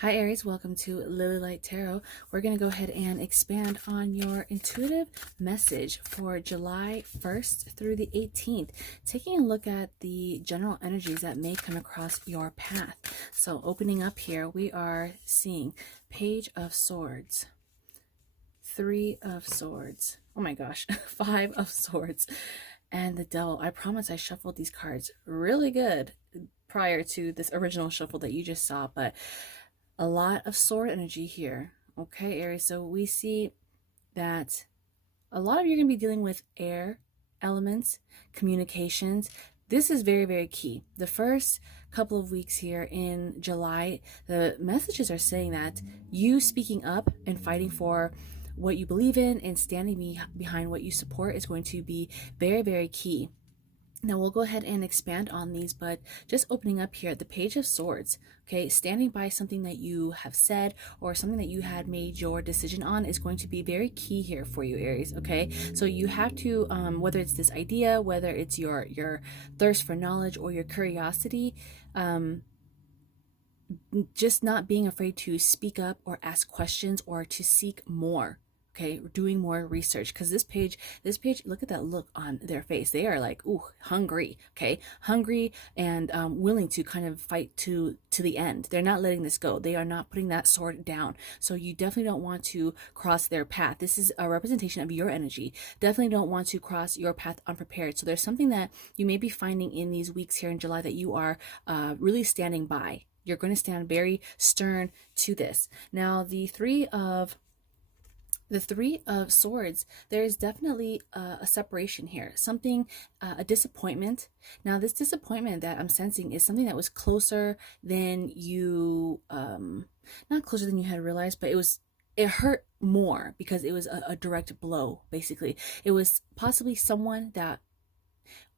Hi Aries, welcome to Lily Light Tarot. We're going to go ahead and expand on your intuitive message for July 1st through the 18th, taking a look at the general energies that may come across your path. So opening up here, we are seeing Page of Swords, Three of Swords, oh my gosh, Five of Swords, and the Devil. I promise I shuffled these cards really good prior to this original shuffle that you just saw, but a lot of sword energy here. Okay, Aries. So we see that a lot of you are going to be dealing with air elements, communications. This is very, very key. The first couple of weeks here in July, the messages are saying that you speaking up and fighting for what you believe in and standing behind what you support is going to be very, very key. Now we'll go ahead and expand on these, but just opening up here, the Page of Swords, okay, standing by something that you have said or something that you had made your decision on is going to be very key here for you, Aries, okay? So you have to, whether it's this idea, whether it's your thirst for knowledge or your curiosity, just not being afraid to speak up or ask questions or to seek more. Okay, doing more research, because this page, look at that look on their face. They are like, ooh, hungry. Okay, hungry and willing to kind of fight to the end. They're not letting this go. They are not putting that sword down. So you definitely don't want to cross their path. This is a representation of your energy. Definitely don't want to cross your path unprepared. So there's something that you may be finding in these weeks here in July that you are really standing by. You're going to stand very stern to this. Now, the Three of Swords, there is definitely a separation here, something, a disappointment. Now, this disappointment that I'm sensing is something that was closer than you, not closer than you had realized, but it hurt more because it was a direct blow, basically. It was possibly someone that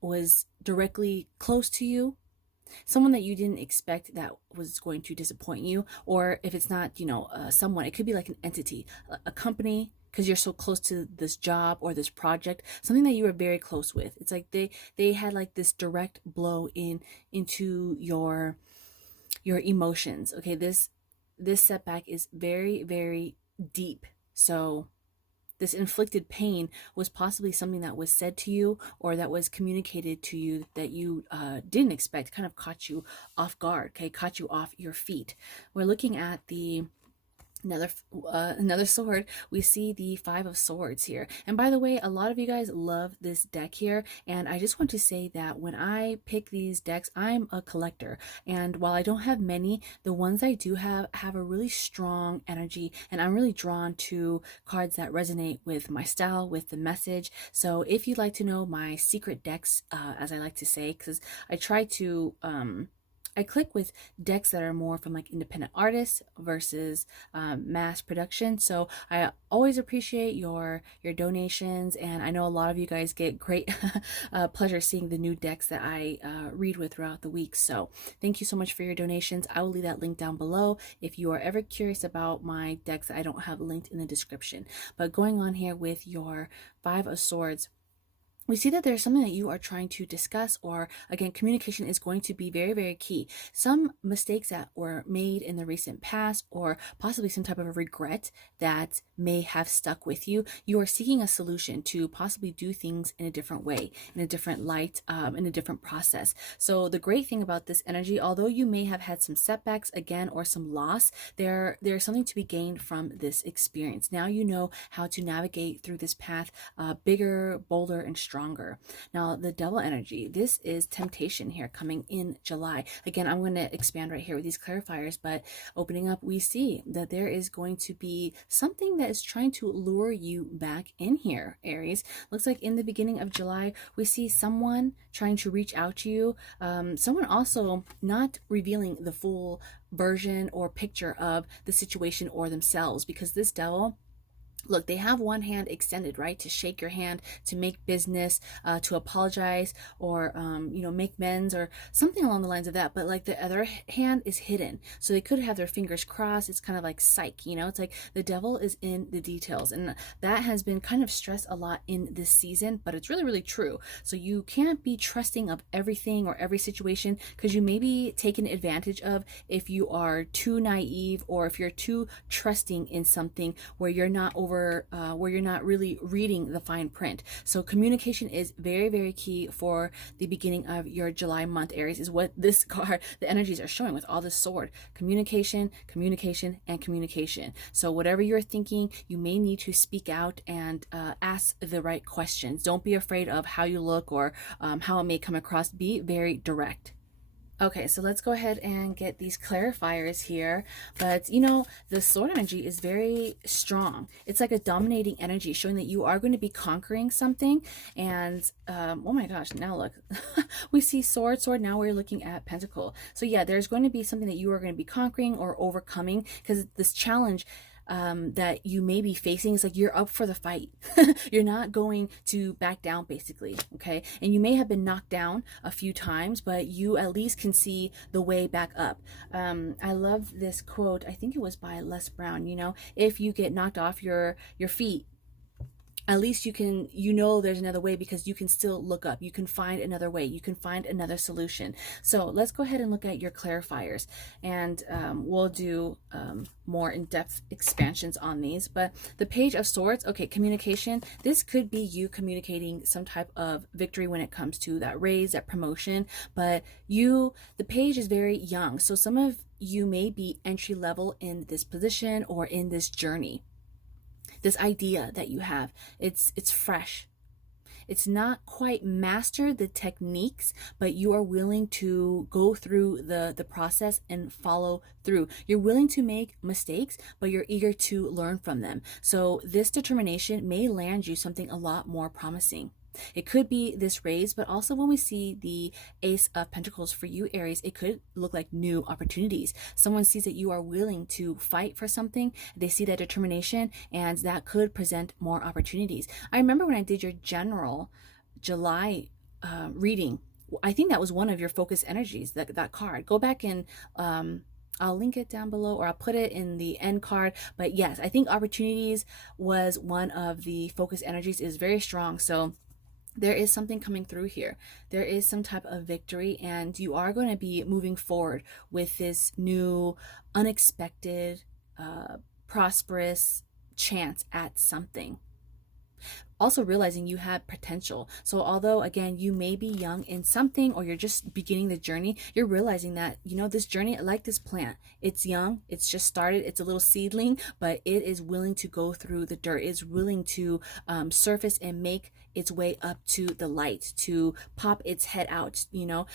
was directly close to you, someone that you didn't expect that was going to disappoint you. Or if it's not, someone, it could be like an entity, a company, because you're so close to this job or this project, something that you were very close with. It's like they had like this direct blow into your emotions. Okay, this setback is very, very deep. So this inflicted pain was possibly something that was said to you or that was communicated to you that you didn't expect, kind of caught you off guard, okay, caught you off your feet. We're looking at the another sword. We see the Five of Swords here, and by the way, a lot of you guys love this deck here, and I just want to say that when I pick these decks, I'm a collector, and while I don't have many, the ones I do have a really strong energy, and I'm really drawn to cards that resonate with my style, with the message. So if you'd like to know my secret decks, as I like to say, because I try to I click with decks that are more from like independent artists versus mass production. So I always appreciate your donations, and I know a lot of you guys get great pleasure seeing the new decks that I read with throughout the week. So thank you so much for your donations. I will leave that link down below if you are ever curious about my decks that I don't have linked in the description. But going on here with your Five of Swords, we see that there's something that you are trying to discuss, or again, communication is going to be very, very key. Some mistakes that were made in the recent past, or possibly some type of regret that may have stuck with you. You are seeking a solution to possibly do things in a different way, in a different light, in a different process. So the great thing about this energy, although you may have had some setbacks again or some loss, there's something to be gained from this experience. Now you know how to navigate through this path bigger, bolder, and stronger. Now, the Devil energy, this is temptation here coming in July. Again, I'm going to expand right here with these clarifiers, but opening up, we see that there is going to be something that is trying to lure you back in here, Aries. Looks like in the beginning of July, we see someone trying to reach out to you, someone also not revealing the full version or picture of the situation or themselves, because this Devil, Look, they have one hand extended, right, to shake your hand, to make business, to apologize, or make amends or something along the lines of that. But like the other hand is hidden, so they could have their fingers crossed. It's kind of like psych, it's like the devil is in the details, and that has been kind of stressed a lot in this season. But it's really, really true. So you can't be trusting of everything or every situation, because you may be taken advantage of if you are too naive, or if you're too trusting in something where you're not where you're not really reading the fine print. So communication is very, very key for the beginning of your July month, Aries, is what this card, the energies are showing with all this sword. Communication, communication, and communication. So whatever you're thinking, you may need to speak out and ask the right questions. Don't be afraid of how you look, or how it may come across. Be very direct. Okay, so let's go ahead and get these clarifiers here. But the sword energy is very strong. It's like a dominating energy, showing that you are going to be conquering something. And oh my gosh, now look, we see sword, sword. Now we're looking at pentacle. So yeah, there's going to be something that you are going to be conquering or overcoming, because this challenge that you may be facing is like you're up for the fight. You're not going to back down, basically. Okay, and you may have been knocked down a few times, but you at least can see the way back up. I love this quote. I think it was by Les Brown. If you get knocked off your feet, at least you can, there's another way, because you can still look up. You can find another way. You can find another solution. So let's go ahead and look at your clarifiers, and we'll do more in-depth expansions on these. But the Page of Swords, okay, communication. This could be you communicating some type of victory when it comes to that raise, that promotion. But the page is very young. So some of you may be entry level in this position or in this journey. This idea that you have, it's fresh. It's not quite mastered the techniques, but you are willing to go through the process and follow through. You're willing to make mistakes, but you're eager to learn from them. So this determination may land you something a lot more promising. It could be this raise, but also when we see the Ace of Pentacles for you, Aries, it could look like new opportunities. Someone sees that you are willing to fight for something. They see that determination, and that could present more opportunities. I remember when I did your general July reading, I think that was one of your focus energies, that card. Go back and I'll link it down below, or I'll put it in the end card. But yes, I think opportunities was one of the focus energies. Is very strong. So there is something coming through here. There is some type of victory, and you are going to be moving forward with this new, unexpected, prosperous chance at something. Also realizing you have potential. So although again you may be young in something, or you're just beginning the journey, you're realizing that this journey, like this plant, it's young, it's just started, it's a little seedling, but it is willing to go through the dirt. It's willing to surface and make its way up to the light, to pop its head out.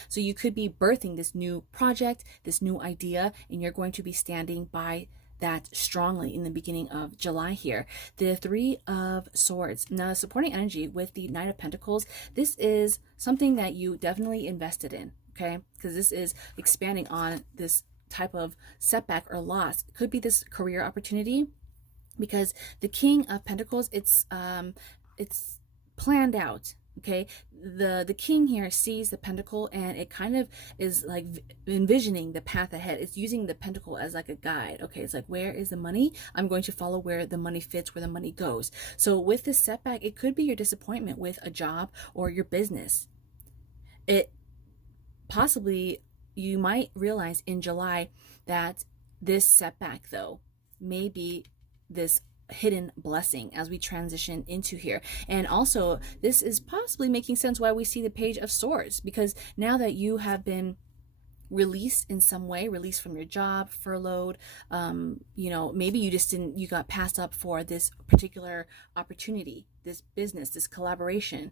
So you could be birthing this new project, this new idea, and you're going to be standing by that strongly in the beginning of July here. The Three of Swords. Now, the supporting energy with the Knight of Pentacles, this is something that you definitely invested in, okay? Because this is expanding on this type of setback or loss. It could be this career opportunity, because the King of Pentacles, it's planned out. Okay, the king here sees the pentacle, and it kind of is like envisioning the path ahead. It's using the pentacle as like a guide. Okay, it's like, where is the money? I'm going to follow where the money fits, where the money goes. So with this setback, it could be your disappointment with a job or your business. It possibly, you might realize in July that this setback, though, may be this hidden blessing as we transition into here. And also, this is possibly making sense why we see the Page of Swords, because now that you have been released in some way, released from your job, furloughed, maybe you got passed up for this particular opportunity, this business, this collaboration.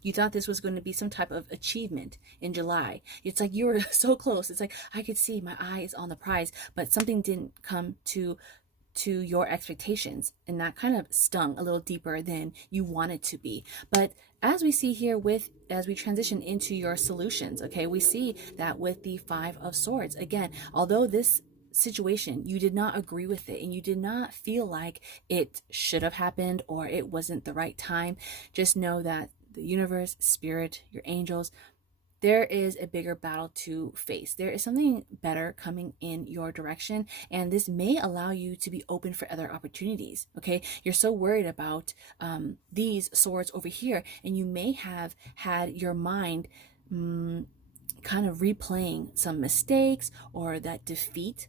You thought this was going to be some type of achievement in July. It's like you were so close. It's like I could see my eye is on the prize, but something didn't come to your expectations, and that kind of stung a little deeper than you wanted to be. But as we see here, as we transition into your solutions, okay, we see that with the Five of Swords, again, although this situation, you did not agree with it, and you did not feel like it should have happened or it wasn't the right time, just know that the universe, spirit, your angels, there is a bigger battle to face. There is something better coming in your direction, and this may allow you to be open for other opportunities. Okay, you're so worried about these swords over here, and you may have had your mind kind of replaying some mistakes or that defeat.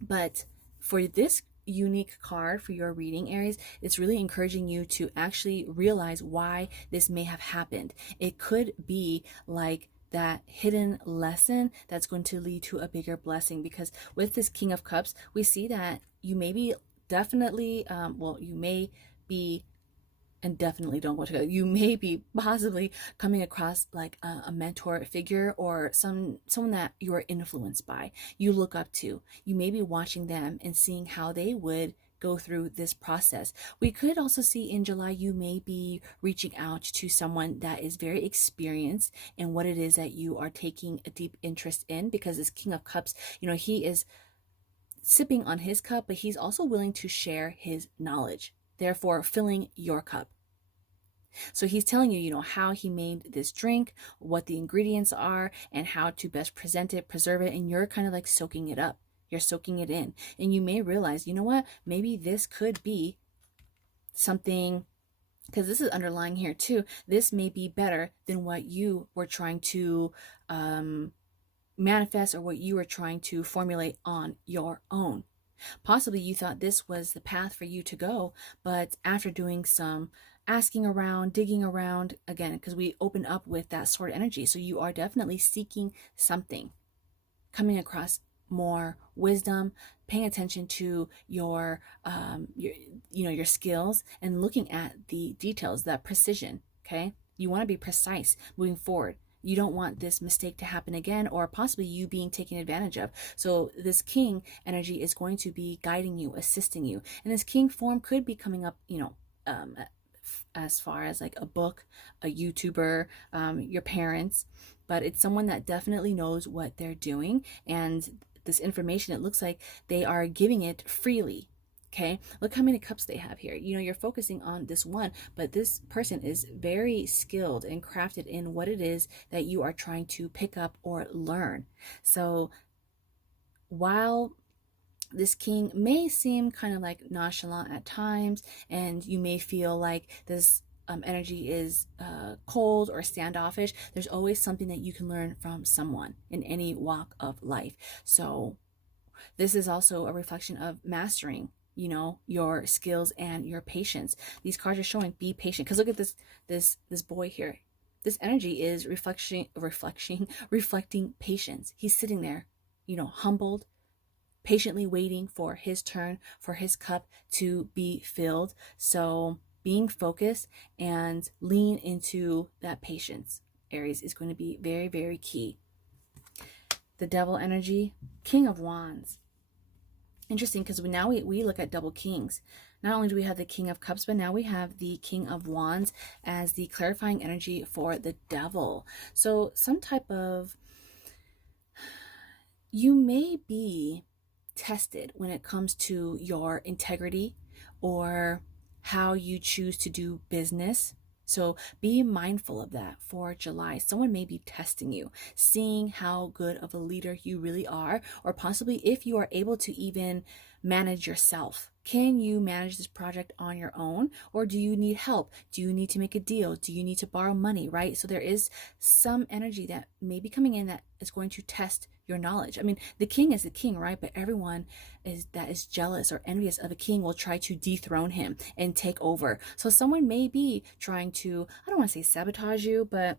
But for this unique card for your reading, Aries, it's really encouraging you to actually realize why this may have happened. It could be like that hidden lesson that's going to lead to a bigger blessing, because with this King of Cups, we see that you may be definitely, you may be, and definitely don't go together. You may be possibly coming across like a mentor figure or someone that you are influenced by, you look up to. You may be watching them and seeing how they would go through this process. We could also see in July, you may be reaching out to someone that is very experienced in what it is that you are taking a deep interest in, because this King of Cups, he is sipping on his cup, but he's also willing to share his knowledge, therefore filling your cup. So he's telling you, how he made this drink, what the ingredients are, and how to best present it, preserve it, and you're kind of like soaking it up. You're soaking it in. And you may realize, you know what, maybe this could be something, because this is underlying here too, this may be better than what you were trying to manifest or what you were trying to formulate on your own. Possibly you thought this was the path for you to go, but after doing some asking around, digging around, again, because we open up with that sword energy, so you are definitely seeking something, coming across more wisdom, paying attention to your skills, and looking at the details, that precision. Okay, you want to be precise moving forward. You don't want this mistake to happen again, or possibly you being taken advantage of. So this king energy is going to be guiding you, assisting you. And this king form could be coming up, as far as like a book, a YouTuber, your parents, but it's someone that definitely knows what they're doing. And this information, it looks like they are giving it freely. Okay, look how many cups they have here. You're focusing on this one, but this person is very skilled and crafted in what it is that you are trying to pick up or learn. So while this king may seem kind of like nonchalant at times, and you may feel like this energy is cold or standoffish, there's always something that you can learn from someone in any walk of life. So this is also a reflection of mastering your skills and your patience. These cards are showing be patient, because look at this boy here. This energy is reflecting patience. He's sitting there, humbled, patiently waiting for his turn, for his cup to be filled. So being focused and lean into that patience, Aries, is going to be very, very key. The Devil energy, King of Wands. Interesting, because now we look at double kings. Not only do we have the King of Cups, but now we have the King of Wands as the clarifying energy for the devil. So some type of, you may be tested when it comes to your integrity or how you choose to do business. So be mindful of that for July. Someone may be testing you, seeing how good of a leader you really are, or possibly if you are able to even manage yourself. Can you manage this project on your own, or do you need help? Do you need to make a deal? Do you need to borrow money, right? So there is some energy that may be coming in that is going to test your knowledge. I mean, the king is the king, right? But everyone that is jealous or envious of a king will try to dethrone him and take over. So someone may be trying to, I don't want to say sabotage you, but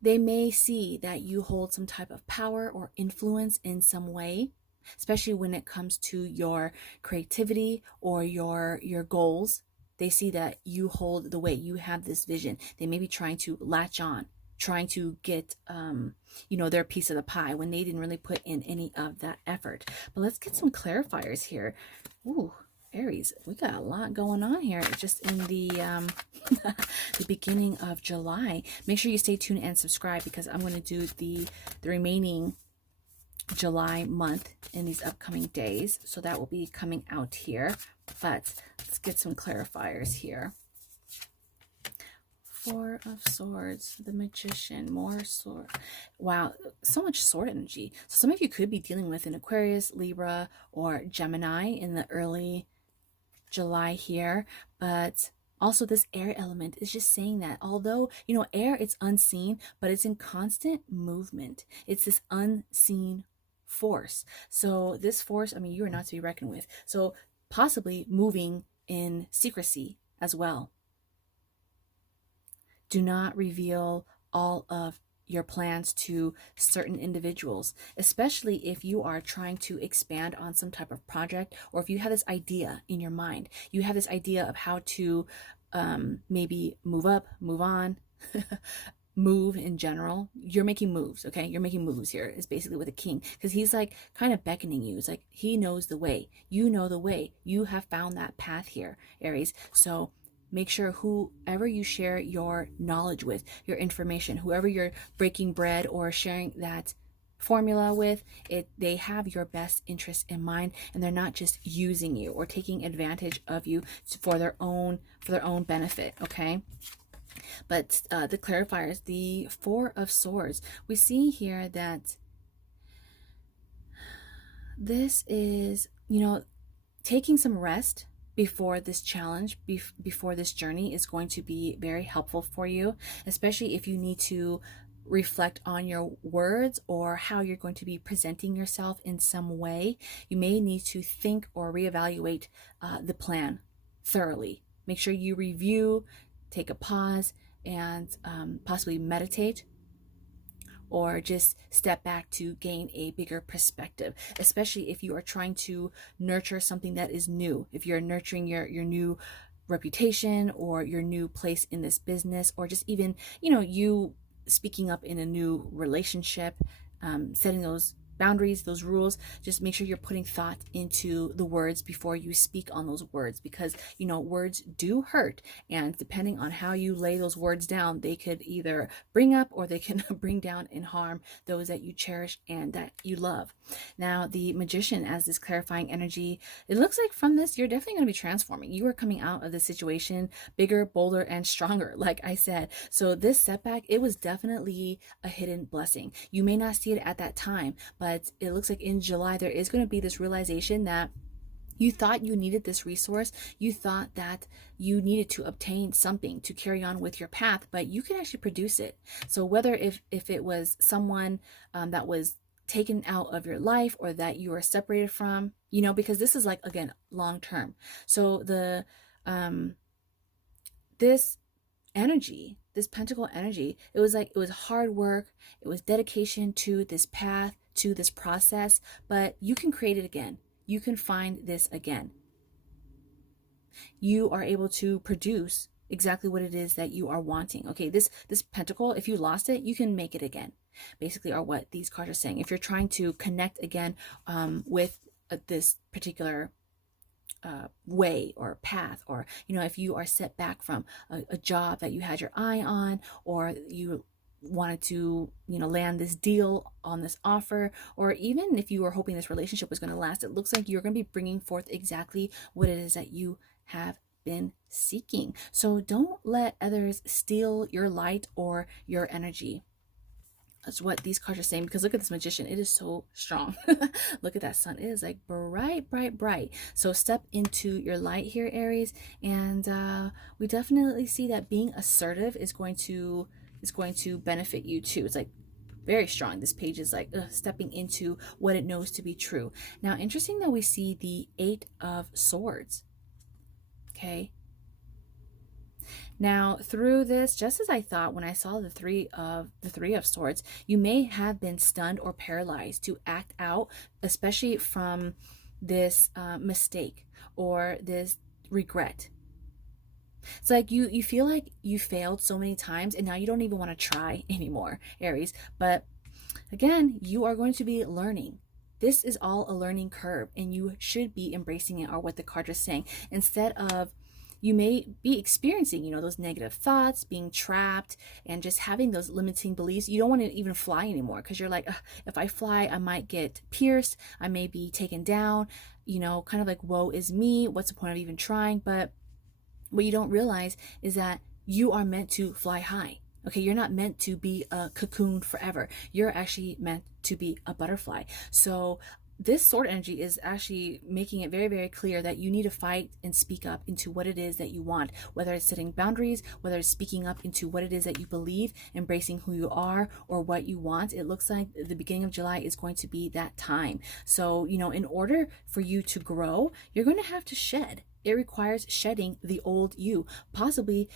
they may see that you hold some type of power or influence in some way, especially when it comes to your creativity or your goals. They see that you hold the weight, you have this vision. They may be trying to latch on, trying to get their piece of the pie when they didn't really put in any of that effort. But let's get some clarifiers here. Ooh, Aries, we got a lot going on here just in the the beginning of July. Make sure you stay tuned and subscribe, because I'm going to do the remaining July month in these upcoming days. So that will be coming out here. But let's get some clarifiers here. Four of Swords, the Magician, more sword. Wow, so much sword energy. So some of you could be dealing with an Aquarius, Libra, or Gemini in the early July here. But also this air element is just saying that although, you know, air, it's unseen, but it's in constant movement. It's this unseen force. So this force, I mean, you are not to be reckoned with. So possibly moving in secrecy as well. Do not reveal all of your plans to certain individuals, especially if you are trying to expand on some type of project, or if you have this idea in your mind, you have this idea of how to maybe move up, move on, move in general. You're making moves, okay? You're making moves here is basically with the king, because he's like kind of beckoning you. It's like he knows the way. You know the way. You have found that path here, Aries. So make sure whoever you share your knowledge with, your information, whoever you're breaking bread or sharing that formula with, they have your best interest in mind, and they're not just using you or taking advantage of you for their own benefit, okay? But the clarifiers, the Four of Swords, we see here that this is, you know, taking some rest before this challenge, before this journey is going to be very helpful for you, especially if you need to reflect on your words or how you're going to be presenting yourself in some way. You may need to think or reevaluate the plan thoroughly. Make sure you review, take a pause, and possibly meditate, or just step back to gain a bigger perspective, especially if you are trying to nurture something that is new. If you're nurturing your new reputation or your new place in this business, or just even, you know, you speaking up in a new relationship, setting those boundaries, those rules, just make sure you're putting thought into the words before you speak on those words, because, you know, words do hurt, and depending on how you lay those words down, they could either bring up or they can bring down and harm those that you cherish and that you love. Now, the Magician, as this clarifying energy, it looks like from this, you're definitely going to be transforming. You are coming out of the situation bigger, bolder, and stronger, like I said. So this setback, it was definitely a hidden blessing. You may not see it at that time, but it looks like in July there is going to be this realization that you thought you needed this resource. You thought that you needed to obtain something to carry on with your path, but you can actually produce it. So whether if it was someone that was taken out of your life, or that you are separated from, you know, because this is like, again, long term. So the this energy, this pentacle energy, it was like, it was hard work, it was dedication to this path, to this process, but you can create it again. You can find this again. You are able to produce exactly what it is that you are wanting. Okay, this pentacle, if you lost it, you can make it again, basically, are what these cards are saying. If you're trying to connect again with this particular way or path, or, you know, if you are set back from a job that you had your eye on, or you wanted to, you know, land this deal on this offer, or even if you were hoping this relationship was going to last, it looks like you're going to be bringing forth exactly what it is that you have been seeking. So don't let others steal your light or your energy. That's what these cards are saying, because look at this Magician. It is so strong. Look at that sun. It is like bright, bright, bright. So step into your light here, Aries. And we definitely see that being assertive is going to benefit you too. It's like very strong. This page is like stepping into what it knows to be true. Now, interesting that we see the Eight of Swords. Okay. Now, through this, just as I thought when I saw the three of Swords, you may have been stunned or paralyzed to act out, especially from this mistake or this regret. It's like you feel like you failed so many times, and now you don't even want to try anymore, Aries. But again, you are going to be learning. This is all a learning curve, and you should be embracing it, or what the card is saying, instead of, you may be experiencing, those negative thoughts, being trapped, and just having those limiting beliefs. You don't want to even fly anymore because you're like, if I fly, I might get pierced. I may be taken down, kind of like, woe is me. What's the point of even trying? But what you don't realize is that you are meant to fly high. Okay, you're not meant to be a cocoon forever. You're actually meant to be a butterfly. So this sword energy is actually making it very, very clear that you need to fight and speak up into what it is that you want, whether it's setting boundaries, whether it's speaking up into what it is that you believe, embracing who you are or what you want. It looks like the beginning of July is going to be that time. So, in order for you to grow, you're going to have to shed. It requires shedding the old you, possibly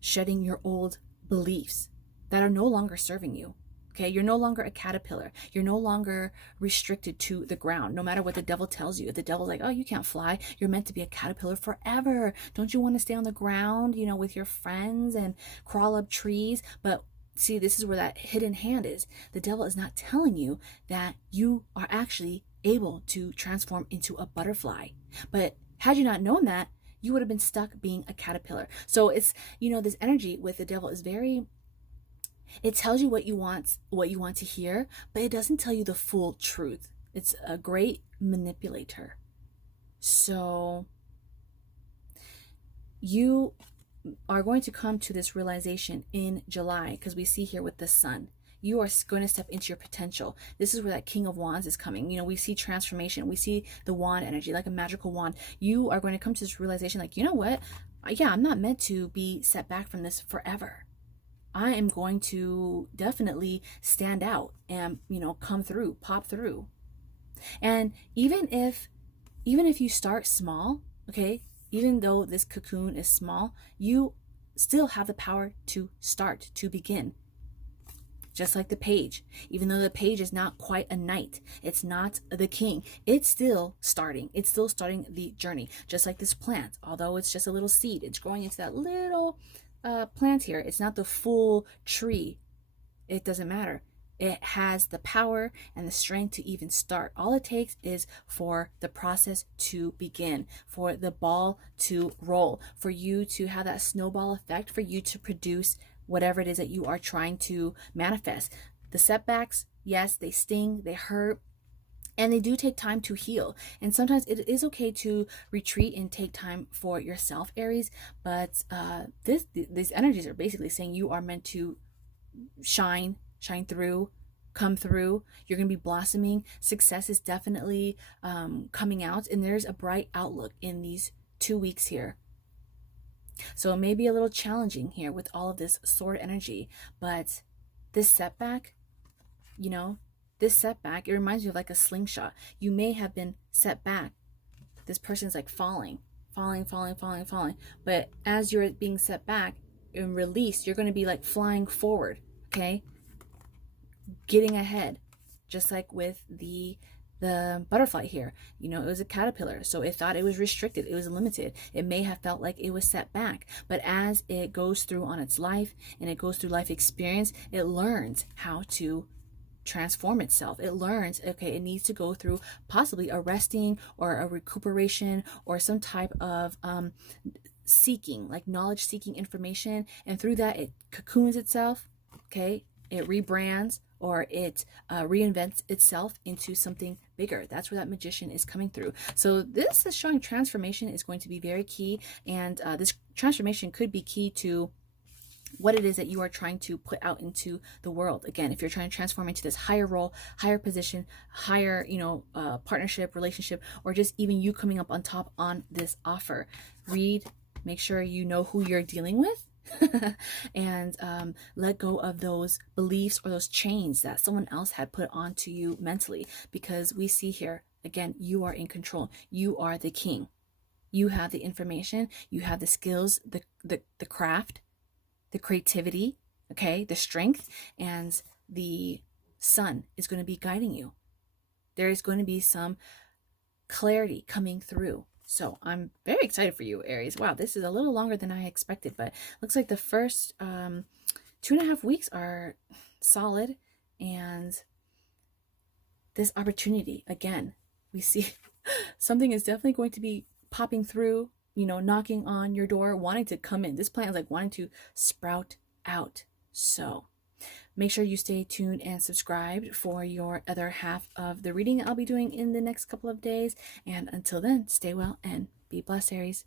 shedding your old beliefs that are no longer serving you. Okay, you're no longer a caterpillar. You're no longer restricted to the ground, no matter what the devil tells you. If the devil's like, oh, you can't fly, you're meant to be a caterpillar forever. Don't you want to stay on the ground, with your friends and crawl up trees? But see, this is where that hidden hand is. The devil is not telling you that you are actually able to transform into a butterfly. But had you not known that, you would have been stuck being a caterpillar. So it's, this energy with the devil is very, it tells you what you want to hear, but it doesn't tell you the full truth. It's a great manipulator. So you are going to come to this realization in July, because we see here with the sun, you are going to step into your potential. This is where that King of Wands is coming. We see transformation. We see the wand energy, like a magical wand. You are going to come to this realization, like, you know what? Yeah, I'm not meant to be set back from this forever. I am going to definitely stand out and, come through, pop through. And even if you start small, okay, even though this cocoon is small, you still have the power to start, to begin. Just like the page, even though the page is not quite a knight, it's not the king, it's still starting. It's still starting the journey. Just like this plant, although it's just a little seed, it's growing into that little plant here. It's not the full tree. It doesn't matter. It has the power and the strength to even start. All it takes is for the process to begin, for the ball to roll, for you to have that snowball effect, for you to produce whatever it is that you are trying to manifest. The setbacks, yes, they sting, they hurt, and they do take time to heal. And sometimes it is okay to retreat and take time for yourself, Aries. But these energies are basically saying you are meant to shine through, come through. You're going to be blossoming. Success is definitely coming out. And there's a bright outlook in these 2 weeks here. So it may be a little challenging here with all of this sword energy. But this setback, it reminds me of like a slingshot. You may have been set back. This person's like falling. But as you're being set back and released, you're going to be like flying forward, okay? Getting ahead, just like with the butterfly here. It was a caterpillar, so it thought it was restricted, it was limited. It may have felt like it was set back, but as it goes through on its life and it goes through life experience, it learns how to transform itself. It learns, okay, it needs to go through possibly a resting or a recuperation or some type of seeking, like knowledge seeking information, and through that it cocoons itself, okay, it rebrands or it reinvents itself into something bigger. That's where that magician is coming through. So this is showing transformation is going to be very key, and this transformation could be key to what it is that you are trying to put out into the world. Again, if you're trying to transform into this higher role, higher position, higher, partnership, relationship, or just even you coming up on top on this offer, read, make sure you know who you're dealing with. And let go of those beliefs or those chains that someone else had put onto you mentally, because we see here again, you are in control. You are the king. You have the information, you have the skills, the craft, the creativity, okay, the strength, and the sun is going to be guiding you. There is going to be some clarity coming through. So I'm very excited for you, Aries. Wow, this is a little longer than I expected, but looks like the first 2.5 weeks are solid. And this opportunity, again, we see something is definitely going to be popping through. knocking on your door, wanting to come in. This plant is like wanting to sprout out. So make sure you stay tuned and subscribed for your other half of the reading I'll be doing in the next couple of days. And until then, stay well and be blessed, Aries.